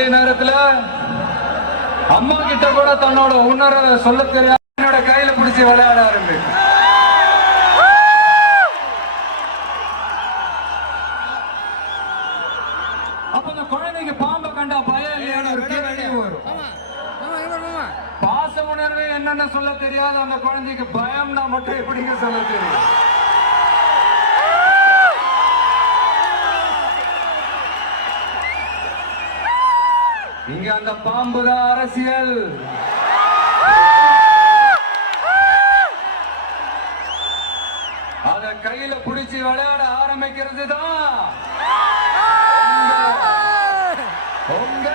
அதே நேரத்துல அம்மா கிட்ட கூட தன்னோட உணர்வை சொல்ல தெரியாத என்னோட கையில பிடிச்சி விளையாட ஆரம்பிக்கும். அப்ப அந்த குழந்தைக்கு பாம்பை கண்டா பயம் இல்லையான ஒரு கேள்வி வரும். பாச உணர்வு என்னன்னு சொல்ல தெரியாது அந்த குழந்தைக்கு பயம்னா மட்டும் எப்படிங்க சொல்ல தெரியும்? இங்க அந்த பாம்பு தான் அரசியல். அத கையில பிடிச்சி விளையாட ஆரம்பிக்கிறது தான் உங்க